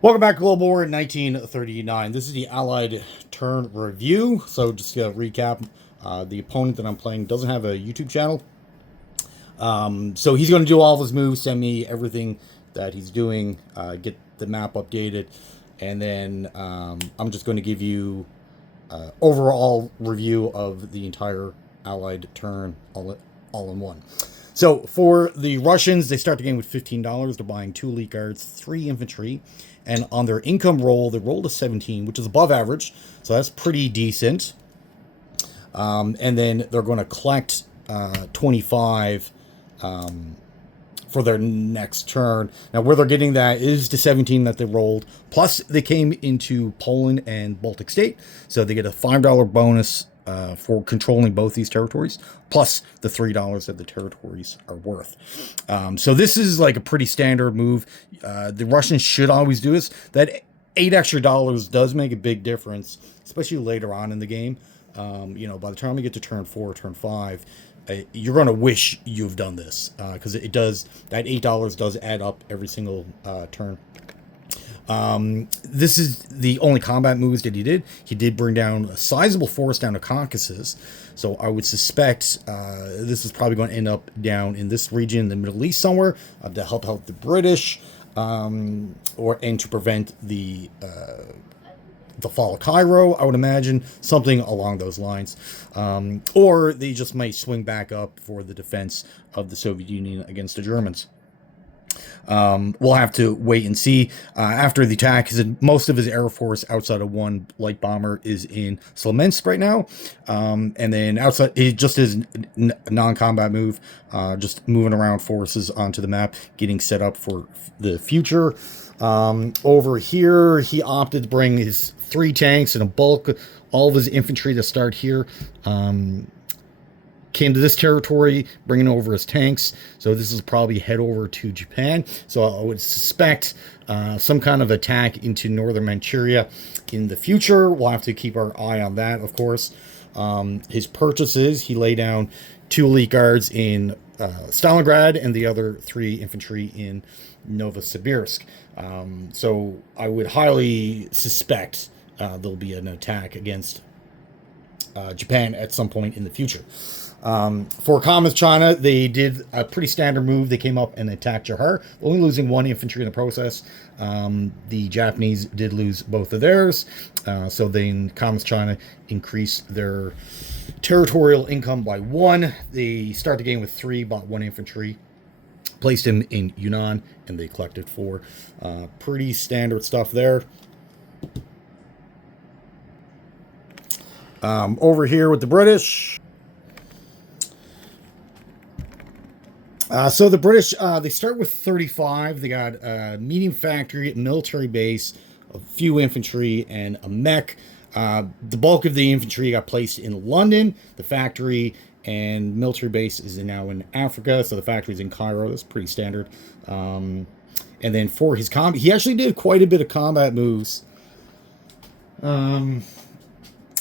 Welcome back to Global War in 1939. This is the Allied turn review. So just to recap, the opponent that I'm playing doesn't have a YouTube channel. So he's going to do all of his moves, send me everything that he's doing, get the map updated, and then I'm just going to give you overall review of the entire Allied turn all in one. So for the Russians, they start the game with $15. They're buying 2 elite guards, 3 infantry, and on their income roll, they rolled a 17, which is above average, so that's pretty decent. And then they're going to collect 25 for their next turn. Now, where they're getting that is the 17 that they rolled, plus they came into Poland and Baltic State, so they get a $5 bonus for controlling both these territories, plus the $3 that the territories are worth. So this is like a pretty standard move. The Russians should always do this. That $8 extra does make a big difference, especially later on in the game. By the time we get to turn 4, turn 5, you're going to wish you've done this because it does. That $8 does add up every single turn. This is the only combat moves that he did. He did bring down a sizable force down to Caucasus, so I would suspect this is probably going to end up down in this region in the Middle East somewhere to help out the British, and to prevent the fall of Cairo, I would imagine, something along those lines. Or they just might swing back up for the defense of the Soviet Union against the Germans. We'll have to wait and see. After the attack, most of his air force outside of one light bomber is in Smolensk right now. And then outside, it just is a non-combat move, just moving around forces onto the map, getting set up for the future. Over here, he opted to bring his 3 tanks and a bulk, all of his infantry to start here. Came to this territory, bringing over his tanks. So this is probably head over to Japan. So I would suspect some kind of attack into northern Manchuria in the future. We'll have to keep our eye on that, of course. His purchases, he laid down 2 elite guards in Stalingrad and the other 3 infantry in Novosibirsk. So I would highly suspect there'll be an attack against Japan at some point in the future. For Communist China, they did a pretty standard move. They came up and attacked Johar, only losing 1 infantry in the process. The Japanese did lose both of theirs. So then Communist China increased their territorial income by 1. They start the game with 3, bought 1 infantry, placed him in Yunnan, and they collected 4. Pretty standard stuff there. Over here with the British. So the British, they start with 35. They got a medium factory, military base, a few infantry, and a mech. The bulk of the infantry got placed in London. The factory and military base is now in Africa. So the factory's in Cairo. That's pretty standard. And then for his combat, he actually did quite a bit of combat moves. And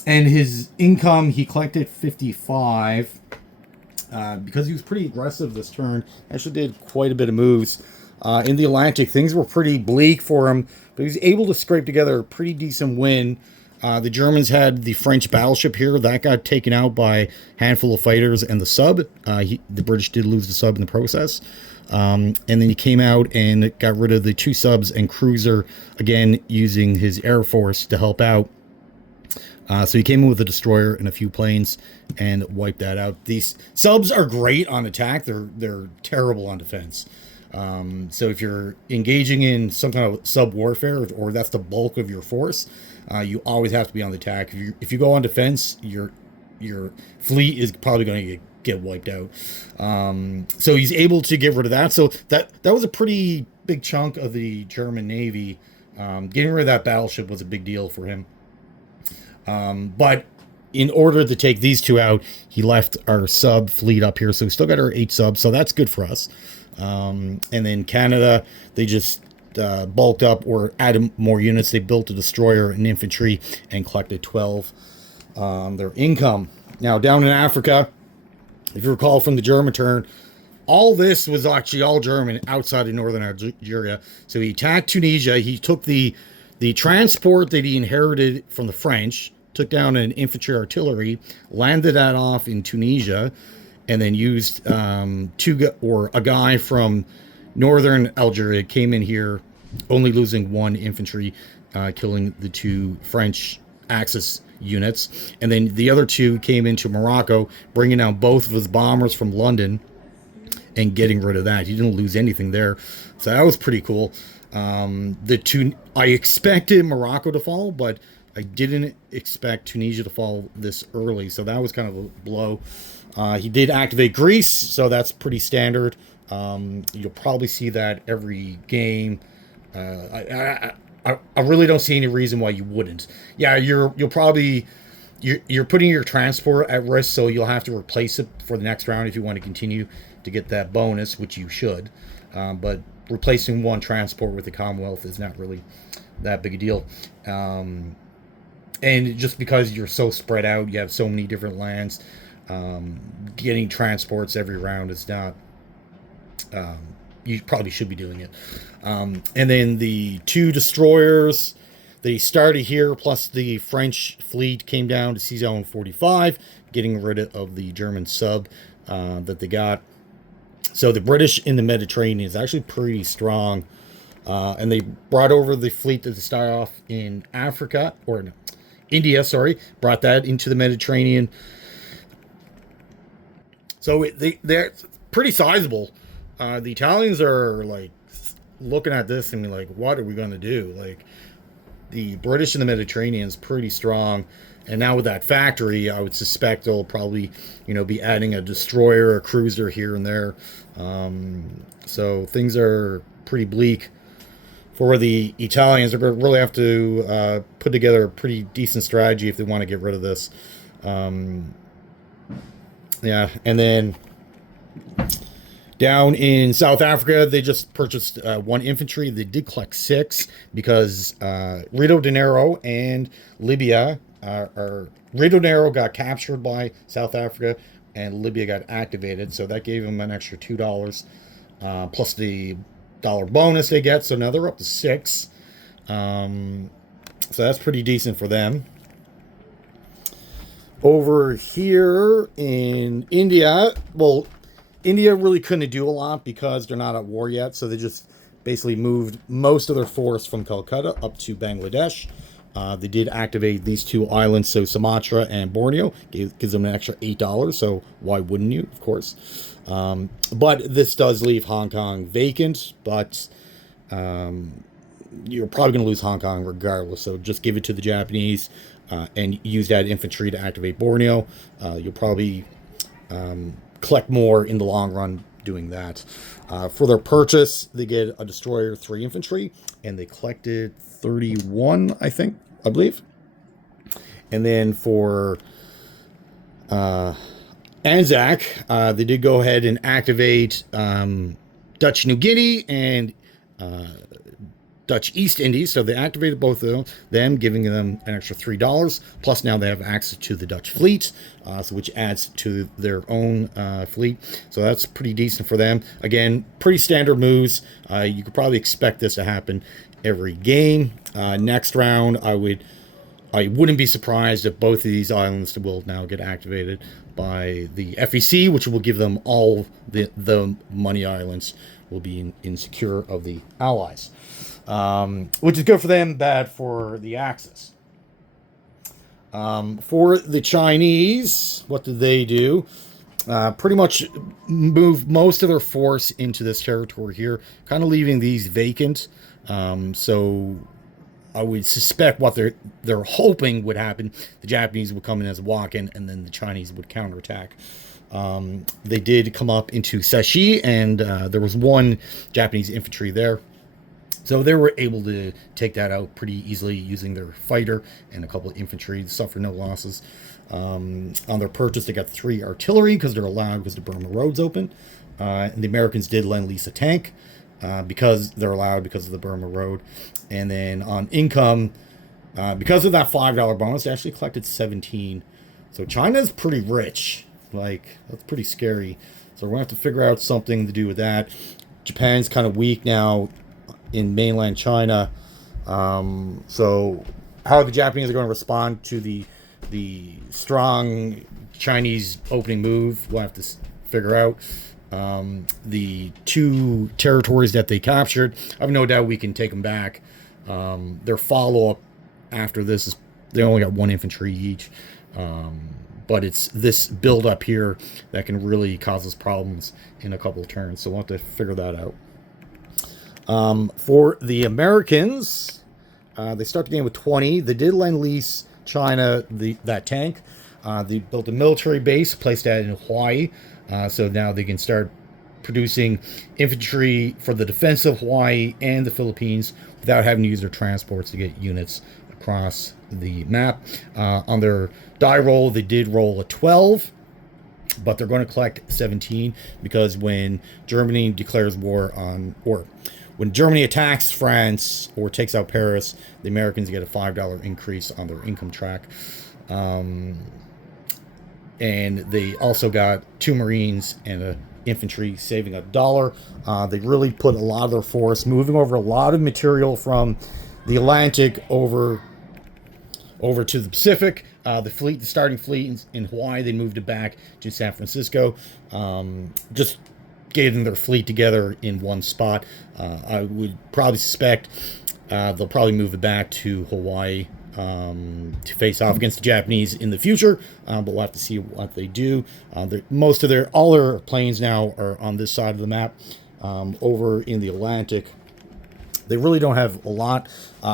his income, he collected 55. Because he was pretty aggressive this turn, actually did quite a bit of moves. In the Atlantic, things were pretty bleak for him, but he was able to scrape together a pretty decent win. The Germans had the French battleship here. That got taken out by a handful of fighters and the sub. The British did lose the sub in the process. And then he came out and got rid of the 2 subs and cruiser, again, using his air force to help out. So he came in with a destroyer and a few planes and wiped that out. These subs are great on attack. They're terrible on defense. So if you're engaging in some kind of sub warfare, or that's the bulk of your force, you always have to be on the attack. If you go on defense, your fleet is probably going to get wiped out. So he's able to get rid of that. So that was a pretty big chunk of the German Navy. Getting rid of that battleship was a big deal for him. But in order to take these 2 out, he left our sub fleet up here. So we still got our 8 subs. So that's good for us. And then Canada, they just bulked up or added more units. They built a destroyer and infantry and collected 12 their income. Now down in Africa, if you recall from the German turn, all this was actually all German outside of northern Algeria. So he attacked Tunisia. He took the transport that he inherited from the French, took down an infantry artillery, landed that off in Tunisia, and then used a guy from northern Algeria came in here, only losing one infantry, killing the two French Axis units, and then the other two came into Morocco, bringing down both of his bombers from London and getting rid of that. He didn't lose anything there, so that was pretty cool. I expected Morocco to fall, but I didn't expect Tunisia to fall this early, so that was kind of a blow. He did activate Greece, so that's pretty standard. You'll probably see that every game. I really don't see any reason why you wouldn't. Yeah, you're putting your transport at risk, so you'll have to replace it for the next round if you want to continue to get that bonus, which you should. But replacing one transport with the Commonwealth is not really that big a deal. And just because you're so spread out, you have so many different lands, getting transports every round is not. You probably should be doing it. And then the two destroyers, they started here, plus the French fleet came down to Sea Zone 45, getting rid of the German sub that they got. So the British in the Mediterranean is actually pretty strong. And they brought over the fleet that they started off in Africa, or no, India, sorry, brought that into the Mediterranean. So they're pretty sizable. The Italians are like looking at this and be like, what are we going to do? Like, the British in the Mediterranean is pretty strong. And now with that factory, I would suspect they'll probably, be adding a destroyer, a cruiser here and there. So things are pretty bleak for the Italians. They're going to really have to put together a pretty decent strategy if they want to get rid of this. Yeah, and then down in South Africa, they just purchased one infantry. They did collect 6 because Rio de Janeiro and Libya Rio de Janeiro got captured by South Africa, and Libya got activated. So that gave them an extra $2 plus the dollar bonus they get. So now they're up to 6. So that's pretty decent for them. Over here in India, well, India really couldn't do a lot because they're not at war yet, so they just basically moved most of their force from Calcutta up to Bangladesh. They did activate these 2 islands, so Sumatra and Borneo, gives them an extra $8, so why wouldn't you, of course. But this does leave Hong Kong vacant, but you're probably going to lose Hong Kong regardless, so just give it to the Japanese and use that infantry to activate Borneo. You'll probably collect more in the long run doing that. For their purchase, they get a destroyer, 3 infantry, and they collected 31, I believe. And then for Anzac, they did go ahead and activate Dutch New Guinea and Dutch East Indies. So they activated both of them, giving them an extra $3. Plus now they have access to the Dutch fleet, so which adds to their own fleet. So that's pretty decent for them. Again, pretty standard moves. You could probably expect this to happen every game. Next round, I wouldn't be surprised if both of these islands will now get activated by the FEC, which will give them all the money islands will be in secure of the Allies. Which is good for them, bad for the Axis. For the Chinese, what did they do? Pretty much move most of their force into this territory here, kind of leaving these vacant. So I would suspect what they're hoping would happen. The Japanese would come in as a walk-in, and then the Chinese would counterattack. They did come up into Shashi, and there was 1 Japanese infantry there. So they were able to take that out pretty easily using their fighter and a couple of infantry, suffer no losses. On their purchase, they got 3 artillery because they're allowed because the Burma Road's open. And the Americans did lend lease a tank because they're allowed because of the Burma Road. And then on income, because of that $5 bonus, they actually collected 17. So China's pretty rich. Like, that's pretty scary. So we're going to have to figure out something to do with that. Japan's kind of weak now in mainland China. So how the Japanese are going to respond to the strong Chinese opening move, we'll have to figure out. The 2 territories that they captured, I have no doubt we can take them back. Their follow-up after this is they only got 1 infantry each. But it's this build up here that can really cause us problems in a couple of turns. So we'll have to figure that out. For the Americans, they start the game with 20. They did lend lease China that tank. They built a military base, placed that in Hawaii. So now they can start producing infantry for the defense of Hawaii and the Philippines without having to use their transports to get units across the map. On their die roll, they did roll a 12, but they're going to collect 17 because when Germany declares war on, or when Germany attacks France or takes out Paris, the Americans get a $5 increase on their income track. And they also got 2 Marines and a infantry, saving $1. They really put a lot of their force moving over a lot of material from the Atlantic over to the Pacific. The starting fleet in Hawaii, they moved it back to San Francisco. Just getting their fleet together in one spot. I would probably suspect they'll probably move it back to Hawaii to face off against the Japanese in the future, but we'll have to see what they do. All their planes now are on this side of the map. Over in the Atlantic, they really don't have a lot.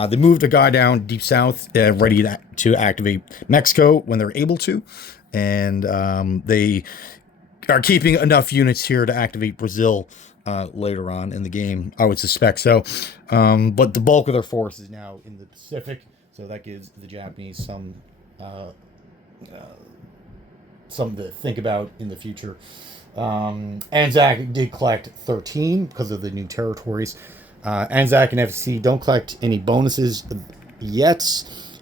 They moved a guy down deep south, ready to activate Mexico when they're able to, and they are keeping enough units here to activate Brazil later on in the game, I would suspect so. But the bulk of their force is now in the Pacific, so that gives the Japanese something to think about in the future. Anzac did collect 13 because of the new territories. Anzac and FCC don't collect any bonuses yet,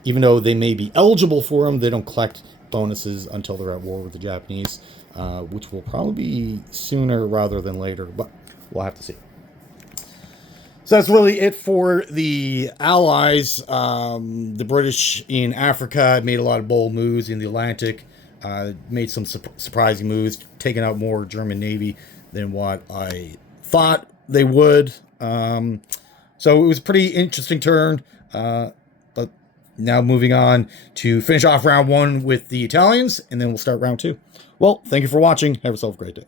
even though they may be eligible for them. They don't collect bonuses until they're at war with the Japanese, which will probably be sooner rather than later, but we'll have to see. So that's really it for the Allies. The British in Africa made a lot of bold moves in the Atlantic, made some surprising moves, taking out more German Navy than what I thought they would. So it was a pretty interesting turn, but now moving on to finish off round 1 with the Italians, and then we'll start round 2. Well, thank you for watching. Have yourself a great day.